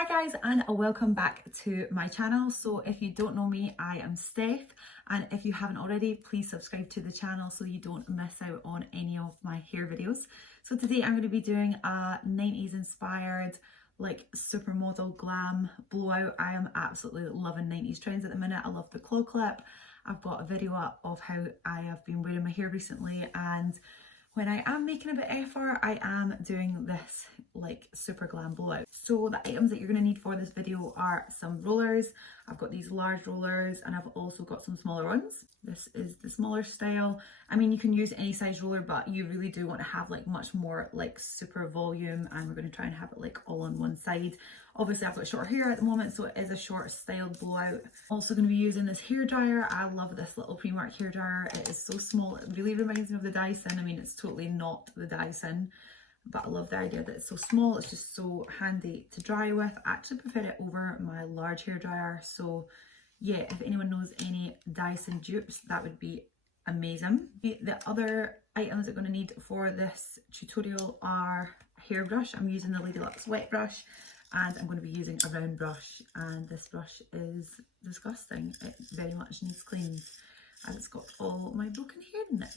Hi guys, and welcome back to my channel. So if you don't know me, I am Steph, and if you haven't already, please subscribe to the channel so you don't miss out on any of my hair videos. So today I'm going to be doing a 90s inspired like supermodel glam blowout. I am absolutely loving 90s trends at the minute. I love the claw clip. I've got a video up of how I have been wearing my hair recently, and when I am making a bit of effort, I am doing this like super glam blowout. So the items that you're going to need for this video are some rollers. I've got these large rollers and I've also got some smaller ones. This is the smaller style. I mean, you can use any size roller, but you really do want to have like much more like super volume, and we're going to try and have it like all on one side. Obviously I've got short hair at the moment, so it is a short styled blowout. Also going to be using this hair dryer. I love this little Primark hair dryer. It is so small. It really reminds me of the Dyson. I mean, it's totally not the Dyson, but I love the idea that it's so small. It's just so handy to dry with. I actually prefer it over my large hair dryer. So yeah, if anyone knows any Dyson dupes, that would be amazing. The other items that I'm going to need for this tutorial are a hairbrush. I'm using the LADYLUX wet brush, and I'm going to be using a round brush, and this brush is disgusting. It very much needs cleans and it's got all my broken hair in it.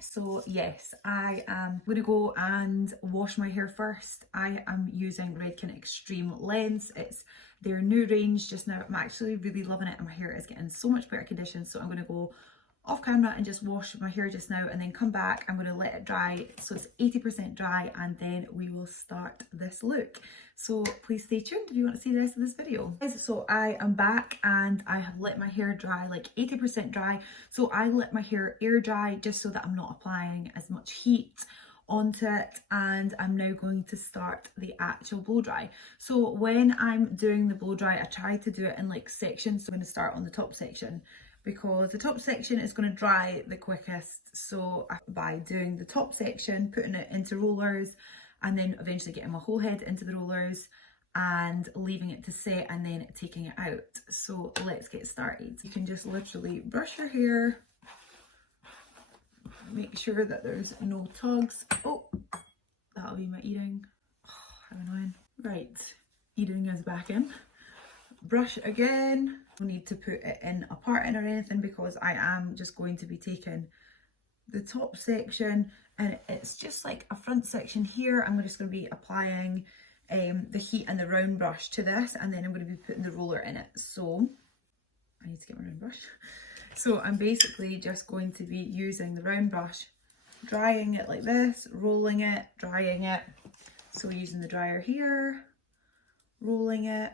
So yes, I am going to go and wash my hair first. I am using Redken Extreme Lengths. It's their new range just now. I'm actually really loving it and my hair is getting so much better condition. So I'm going to go off camera and just wash my hair just now and then come back. I'm going to let it dry so it's 80% dry, and then we will start this look. So please stay tuned if you want to see the rest of this video. So I am back and I have let my hair dry like 80% dry. So I let my hair air dry just so that I'm not applying as much heat onto it, and I'm now going to start the actual blow dry. So when I'm doing the blow dry, I try to do it in like sections. So I'm going to start on the top section, because the top section is going to dry the quickest. So by doing the top section, putting it into rollers, and then eventually getting my whole head into the rollers and leaving it to set and then taking it out. So let's get started. You can just literally brush your hair, make sure that there's no tugs. Oh, that'll be my earring. Oh, how annoying. Right, earring is back in. Brush again. No need to put it in a parting or anything, because I am just going to be taking the top section, and it's just like a front section here. I'm just going to be applying the heat and the round brush to this, and then I'm going to be putting the roller in it. So I need to get my round brush. So I'm basically just going to be using the round brush, drying it like this, rolling it, drying it. So using the dryer here, rolling it,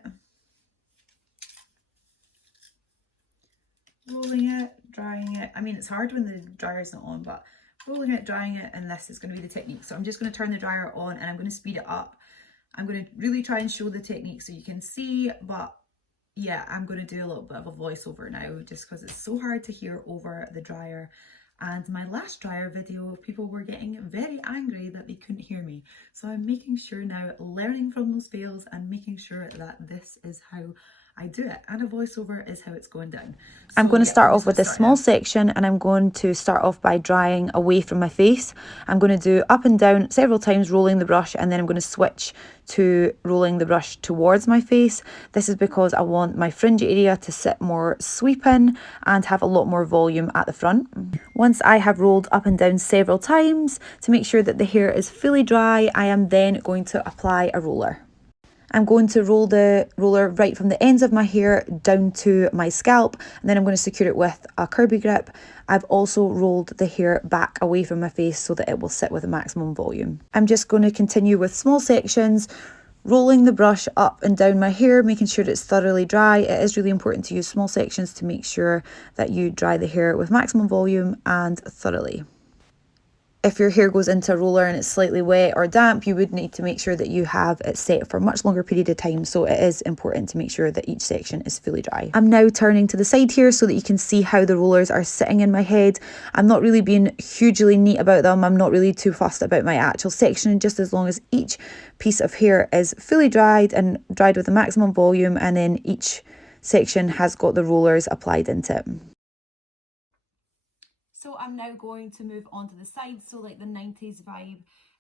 drying it. I mean, it's hard when the dryer's not on, but rolling it, drying it, and this is going to be the technique. So I'm just going to turn the dryer on and I'm going to speed it up. I'm going to really try and show the technique so you can see, but yeah, I'm going to do a little bit of a voiceover now just because it's so hard to hear over the dryer. And my last dryer video, people were getting very angry that they couldn't hear me. So I'm making sure now, learning from those fails and making sure that this is how I do it, and a voiceover is how it's going down. So I'm going to start off with a small section, and I'm going to start off by drying away from my face. I'm going to do up and down several times, rolling the brush, and then I'm going to switch to rolling the brush towards my face. This is because I want my fringe area to sit more sweeping and have a lot more volume at the front. Once I have rolled up and down several times to make sure that the hair is fully dry, I am then going to apply a roller. I'm going to roll the roller right from the ends of my hair down to my scalp, and then I'm going to secure it with a Kirby grip. I've also rolled the hair back away from my face so that it will sit with a maximum volume. I'm just going to continue with small sections, rolling the brush up and down my hair, making sure it's thoroughly dry. It is really important to use small sections to make sure that you dry the hair with maximum volume and thoroughly. If your hair goes into a roller and it's slightly wet or damp, you would need to make sure that you have it set for a much longer period of time. So it is important to make sure that each section is fully dry. I'm now turning to the side here so that you can see how the rollers are sitting in my head. I'm not really being hugely neat about them. I'm not really too fussed about my actual section, just as long as each piece of hair is fully dried and dried with the maximum volume, and then each section has got the rollers applied into it. So I'm now going to move on to the sides, so like the 90s vibe.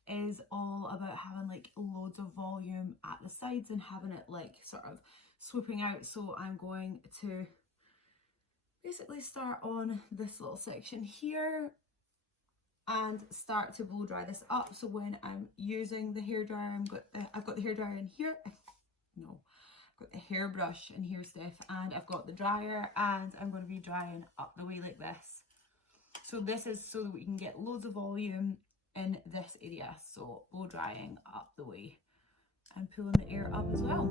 is all about having like loads of volume at the sides and having it like sort of swooping out. So I'm going to basically start on this little section here and start to blow dry this up. So when I'm using the hairdryer, I've got the hairdryer in here. No, I've got the hairbrush in here, Steph, and I've got the dryer, and I'm going to be drying up the way like this. So this is so that we can get loads of volume in this area. So blow drying up the way and pulling the air up as well.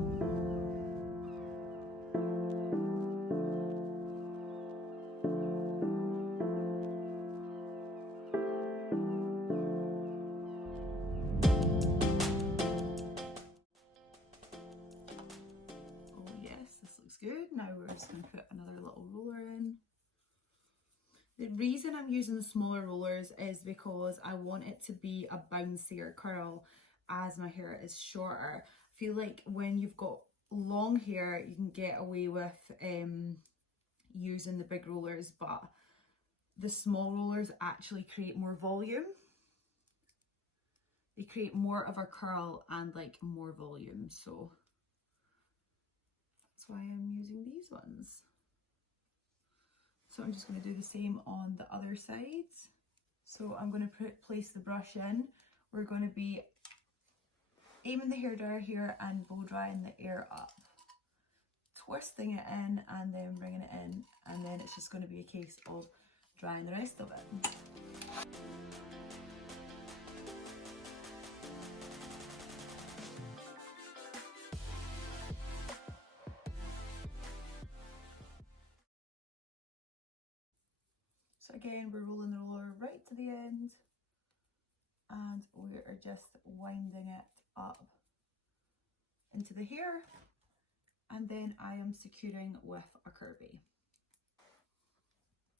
Good. Now we're just going to put another little roller in. The reason I'm using the smaller rollers is because I want it to be a bouncier curl as my hair is shorter. I feel like when you've got long hair you can get away with using the big rollers, but the small rollers actually create more volume. They create more of a curl and like more volume, so that's why I'm using these ones. So I'm just going to do the same on the other sides. So I'm going to place the brush in. We're going to be aiming the hairdryer here and blow drying the air up, twisting it in and then bringing it in, and then it's just going to be a case of drying the rest of it. So again, we're rolling the roller right to the end and we are just winding it up into the hair, and then I am securing with a Kirby.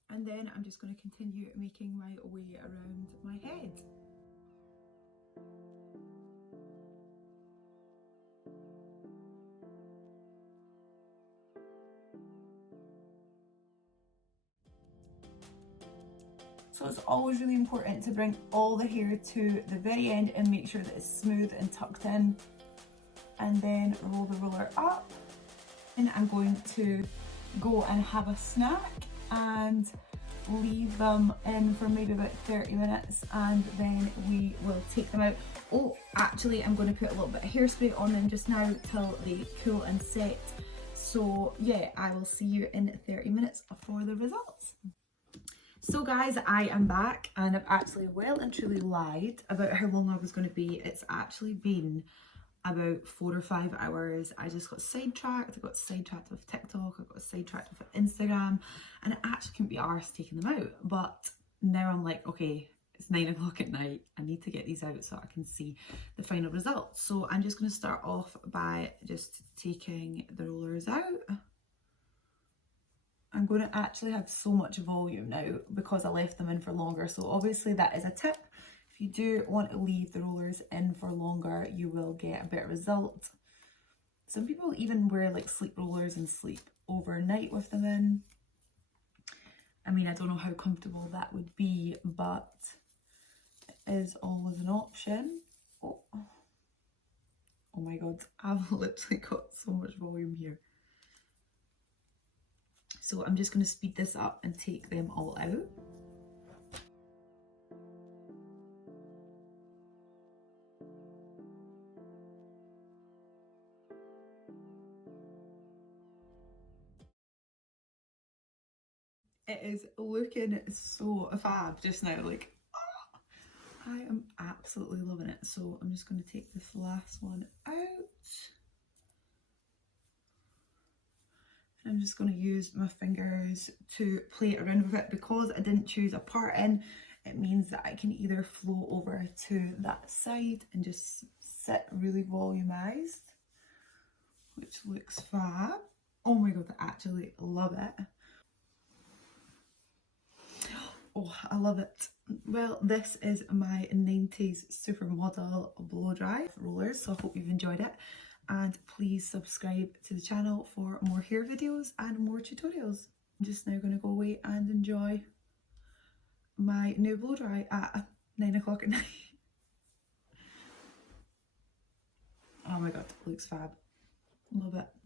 And then I'm just going to continue making my way around my head. So it's always really important to bring all the hair to the very end and make sure that it's smooth and tucked in, and then roll the roller up. And I'm going to go and have a snack and leave them in for maybe about 30 minutes and then we will take them out. Oh, actually I'm going to put a little bit of hairspray on them just now till they cool and set. So yeah, I will see you in 30 minutes for the results. So guys, I am back and I've actually well and truly lied about how long I was going to be. It's actually been about 4 or 5 hours. I just got sidetracked. I got sidetracked with TikTok, I got sidetracked with Instagram, and I actually couldn't be arsed taking them out. But now I'm like, okay, it's 9 o'clock at night. I need to get these out so I can see the final results. So I'm just going to start off by just taking the rollers out. I'm going to actually have so much volume now because I left them in for longer. So obviously that is a tip. If you do want to leave the rollers in for longer, you will get a better result. Some people even wear like sleep rollers and sleep overnight with them in. I mean, I don't know how comfortable that would be, but it is always an option. Oh my God, I've literally got so much volume here. So I'm just going to speed this up and take them all out. It is looking so fab just now, like, oh, I am absolutely loving it. So I'm just going to take this last one out. I'm just going to use my fingers to play around with it. Because I didn't choose a part in, it means that I can either flow over to that side and just sit really volumized, which looks fab. Oh my God, I actually love it. Oh, I love it. Well, this is my 90s Supermodel blow dry rollers, so I hope you've enjoyed it. And please subscribe to the channel for more hair videos and more tutorials. I'm just now going to go away and enjoy my new blow dry at 9 o'clock at night. Looks fab. Love it.